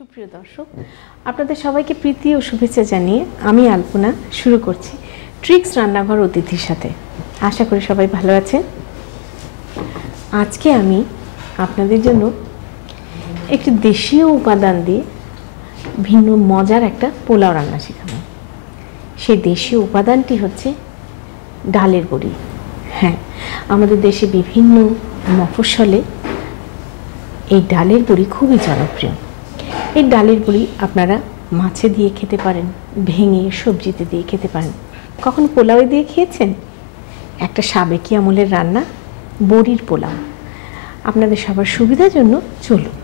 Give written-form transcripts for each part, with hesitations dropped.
সুপ্রিয় দর্শক, আপনাদের সবাইকে প্রীতি ও শুভেচ্ছা জানিয়ে আমি আলপনা শুরু করছি ট্রিক্স রান্নাঘর অতিথির সাথে। আশা করি সবাই ভালো আছেন। আজকে আমি আপনাদের জন্য একটি দেশীয় উপাদান দিয়ে ভিন্ন মজার একটা পোলাও রান্না শেখাবো। সেই দেশীয় উপাদানটি হচ্ছে ডালের বড়ি। হ্যাঁ, আমাদের দেশে বিভিন্ন মফস্বলে এই ডালের বড়ি খুবই জনপ্রিয়। এই ডালের বড়ি আপনারা মাছে দিয়ে খেতে পারেন, ভেঙে সবজিতে দিয়ে খেতে পারেন। কখনো পোলাও দিয়ে খেয়েছেন? একটা সাবেকি আমলের রান্না বড়ির পোলাও। আপনাদের সবার সুবিধার জন্য চলুন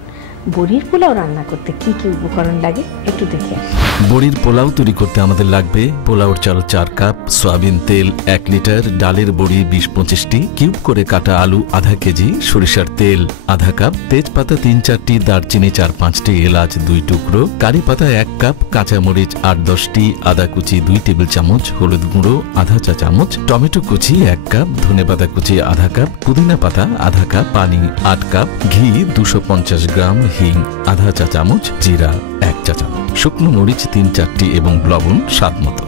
বড়ির পোলাও রান্না করতে কি কি উপকরণ লাগে একটু দেখে আসি। বড়ির পোলাও তৈরি করতে আমাদের লাগবে পোলাওর চাল 4 কাপ, সয়াবিন তেল 1 লিটার, ডালের বড়ি 20-25টি, কিউব করে কাটা আলু আধা কেজি, সরিষার তেল আধা কাপ, তেজপাতা 3-4টি, দারচিনি 4-5টি, এলাচ 2 টুকরো, কারি পাতা 1 কাপ, কাঁচামরিচ 8-10টি, আদা কুচি 2 টেবিল চামচ, হলুদ গুঁড়ো আধা চা চামচ, টমেটো কুচি 1 কাপ, ধনেপাতা কুচি আধা কাপ, পুদিনা পাতা আধা কাপ, পানি 8 কাপ, ঘি 250 গ্রাম, হিং আধা চা চামচ, জিরা 1 চা চামচ, শুকনো মরিচ 3-4টি এবং লবণ স্বাদ মতো।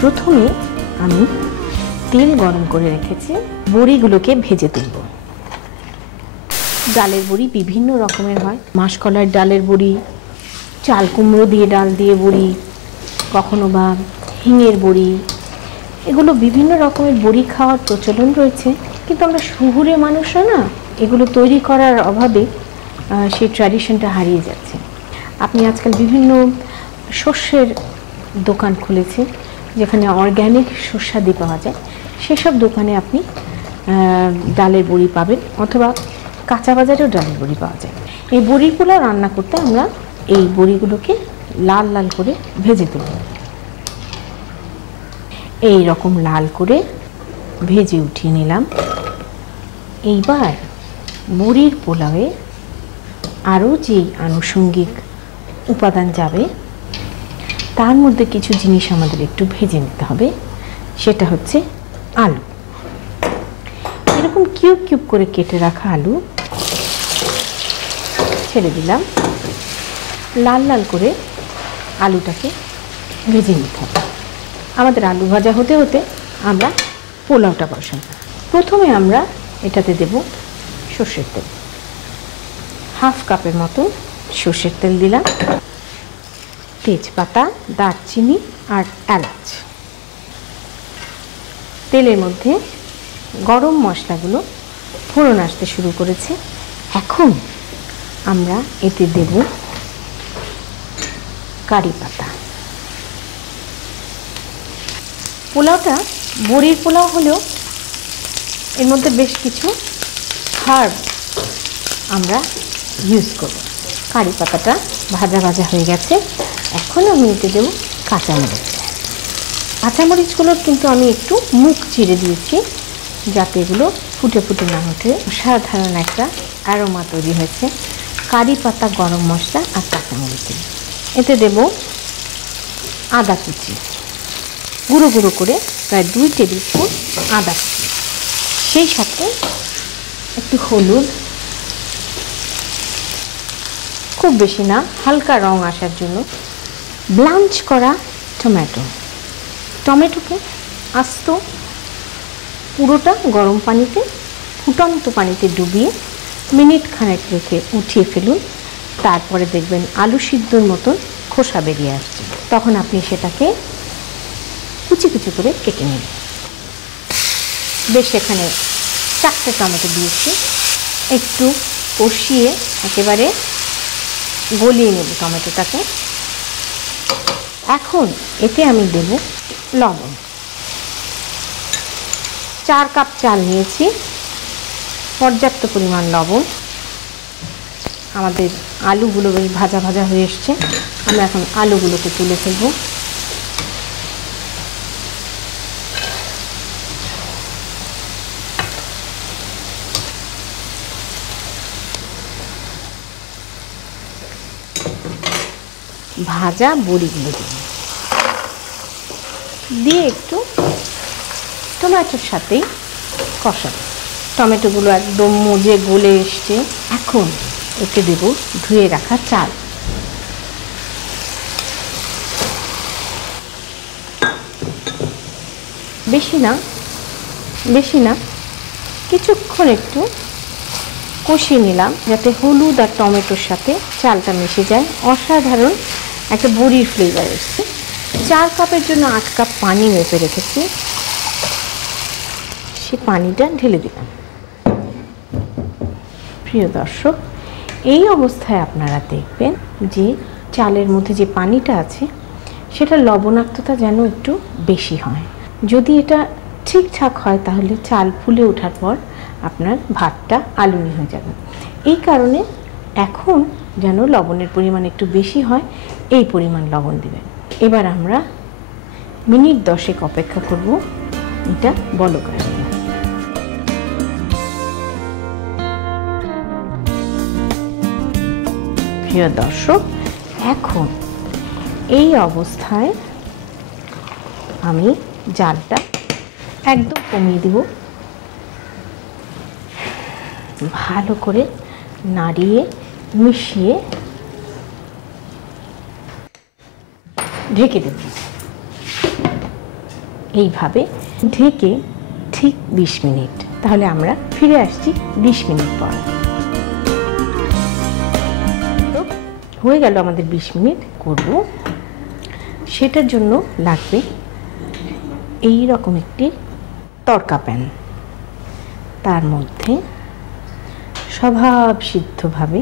প্রথমে আমি তেল গরম করে রেখেছি, বড়িগুলোকে ভেজে তুলব। ডালের বড়ি বিভিন্ন রকমের হয়। মাসকলার ডালের বড়ি, চাল কুমড়ো দিয়ে ডাল দিয়ে বড়ি, কখনো বা হিঙের বড়ি, এগুলো বিভিন্ন রকমের বড়ি খাওয়ার প্রচলন রয়েছে। কিন্তু আমরা শহুরে মানুষরা না, এগুলো তৈরি করার অভাবে সেই ট্র্যাডিশনটা হারিয়ে যাচ্ছে। আপনি আজকাল বিভিন্ন শস্যের দোকান খুলেছে যেখানে অর্গ্যানিক শস্যাদি পাওয়া যায়। সেসব দোকানে আপনি ডালের বড়ি পাবেন, অথবা কাঁচা বাজারেও ডালের বড়ি পাওয়া যায়। এই বড়ির পোলাও রান্না করতে আমরা এই বড়িগুলোকে লাল লাল করে ভেজে তুলব। এই রকম লাল করে ভেজে উঠিয়ে নিলাম। এইবার বড়ির পোলাওয়ে আরও যে আনুষঙ্গিক উপাদান যাবে তার মধ্যে কিছু জিনিস আমাদের একটু ভেজে নিতে হবে। সেটা হচ্ছে আলু। এরকম কিউব কিউব করে কেটে রাখা আলু ছেড়ে দিলাম। লাল লাল করে আলুটাকে ভেজে নিতে হবে। আমাদের আলু ভাজা হতে হতে আমরা পোলাওটা বসাবো। প্রথমে আমরা এটাতে দেব সর্ষের তেল। হাফ কাপের মতো সর্ষের তেল দিলাম, তেজপাতা, দারচিনি আর এলাচ। তেলের মধ্যে গরম মশলাগুলো ফোড়ন আসতে শুরু করেছে। এখন আমরা এতে দেব কারি পাতা। পোলাওটা বড়ির পোলাও হলেও এর মধ্যে বেশ কিছু হার্ব আমরা ইউজ করব। কারি পাতাটা ভাজা ভাজা হয়ে গেছে। এখন আমি এতে দেব কাঁচামরিচ। কাঁচামরিচগুলোর কিন্তু আমি একটু মুখ চিরে দিয়েছি যাতে এগুলো ফুটে ফুটে না ওঠে। সাধারণ একটা অ্যারোমা তৈরি হয়েছে কারি পাতা, গরম মশলা আর কাঁচামরিচ। এতে দেব আদা কুচি, গুঁড়ো গুঁড়ো করে প্রায় 2 টেবিল স্পুন আদা কুচি। সেই সাথে একটু হলুদ, খুব বেশি না, হালকা রং আসার জন্য ব্লাঞ্চ করা টমেটো। টমেটোকে আস্ত পুরোটা গরম পানিতে, ফুটন্ত পানিতে ডুবিয়ে মিনিট খানেক রেখে উঠিয়ে ফেলুন। তারপরে দেখবেন আলু সিদ্ধর মতন খোসা বেরিয়ে আসছে। তখন আপনি সেটাকে কুচি কুচি করে কেটে নিন। বেশ, এখানে 4টে টমেটো দিয়েছি। একটু কষিয়ে একেবারে গলিয়ে নেব টমেটোটাকে। এখন এতে আমি দেব লবণ। 4 কাপ চাল নিয়েছি, পর্যাপ্ত পরিমাণ লবণ। আমাদের আলুগুলো বেশ ভাজা ভাজা হয়ে এসছে। আমরা এখন আলুগুলোকে তুলে ফেলব। ভাজা বড়িগুলো দিয়ে একটু টমেটোর সাথেই কষাবো। টমেটোগুলো একদম মজে গলে এসছে। এখন এতে দেব ধুয়ে রাখা চাল। বেশি না কিছুক্ষণ একটু কষিয়ে নিলাম, যাতে হলুদ আর টমেটোর সাথে চালটা মিশে যায়। অসাধারণ একটা বড়ির ফ্লেভার এসছে। 4 কাপের জন্য 8 কাপ পানি মেপে রেখেছি, সে পানিটা ঢেলে দিলাম। প্রিয় দর্শক, এই অবস্থায় আপনারা দেখবেন যে চালের মধ্যে যে পানিটা আছে সেটা লবণাক্ততা যেন একটু বেশি হয়। যদি এটা ঠিকঠাক হয় তাহলে চাল ফুলে ওঠার পর আপনার ভাতটা আলুনি হয়ে যাবে। এই কারণে এখন যেন লবণের পরিমাণ একটু বেশি হয়, এই পরিমাণ লবণ দেবেন। এবার আমরা মিনিট 10 অপেক্ষা করব এটা বলক আসবে। প্রিয় দর্শক, এখন এই অবস্থায় আমি জালটা একদম কমিয়ে দিব। ভালো করে নাড়িয়ে মিশিয়ে ঢেকে দেব। এইভাবে ঢেকে ঠিক 20 মিনিট। তাহলে আমরা ফিরে আসছি 20 মিনিট পর। তো হয়ে গেল আমাদের 20 মিনিট করব। সেটার জন্য লাগবে এই রকম একটি তড়কা প্যান। তার মধ্যে স্বভাব সিদ্ধভাবে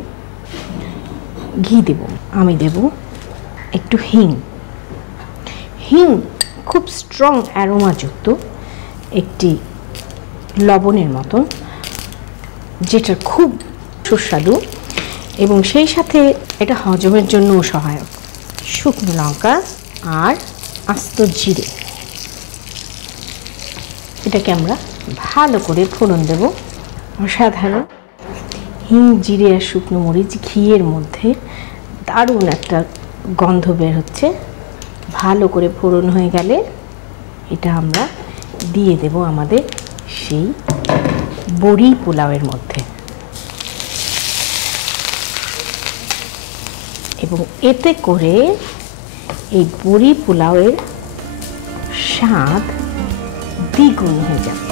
ঘি দেব। আমি দেব একটু হিং। খুব স্ট্রং অ্যারোমাযুক্ত একটি লবণের মতন, যেটা খুব সুস্বাদু এবং সেই সাথে এটা হজমের জন্যও সহায়ক। শুকনো লঙ্কা আর আস্ত জিরে, এটাকে আমরা ভালো করে ফোড়ন দেব। অসাধারণ হিং, জিরে আর শুকনো মরিচ ঘিয়ের মধ্যে দারুণ একটা গন্ধ বের হচ্ছে। ভালো করে ফোড়ন হয়ে গেলে এটা আমরা দিয়ে দেব আমাদের সেই বড়ি পোলাওয়ের মধ্যে, এবং এতে করে এই বড়ি পোলাওয়ের স্বাদ দ্বিগুণ হয়ে যাবে।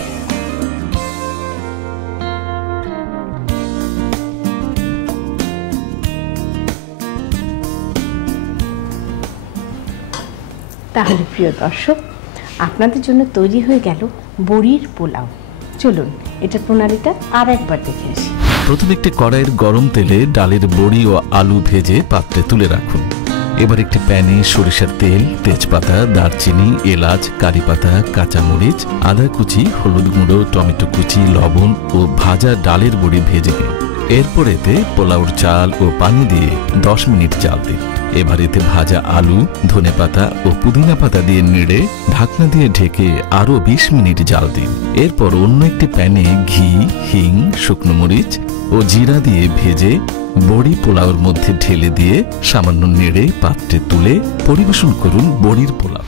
তাহলে প্রিয় দর্শক, আপনাদের জন্য তৈরি হয়ে গেল বড়ির পোলাও। চলুন এটার প্রণালীটা আর একবার দেখে আসি। প্রথমে একটি কড়াইয়ের গরম তেলে ডালের বড়ি ও আলু ভেজে পাত্রে তুলে রাখুন। এবার একটি প্যানে সরিষার তেল, তেজপাতা, দারচিনি, এলাচ, কারিপাতা, কাঁচামরিচ, আদা কুচি, হলুদ গুঁড়ো, টমেটো কুচি, লবণ ও ভাজা ডালের বড়ি ভেজে নিন। এরপর এতে পোলাওর চাল ও পানি দিয়ে 10 মিনিট জাল দিন। এবার এতে ভাজা আলু, ধনেপাতা ও পুদিনা পাতা দিয়ে নেড়ে ঢাকনা দিয়ে ঢেকে আরো 20 মিনিট জাল দিন। এরপর অন্য একটি প্যানে ঘি, হিং, শুকনো মরিচ ও জিরা দিয়ে ভেজে বড়ি পোলাওর মধ্যে ঢেলে দিয়ে সামান্য নেড়ে পাত্রে তুলে পরিবেশন করুন বড়ির পোলাও।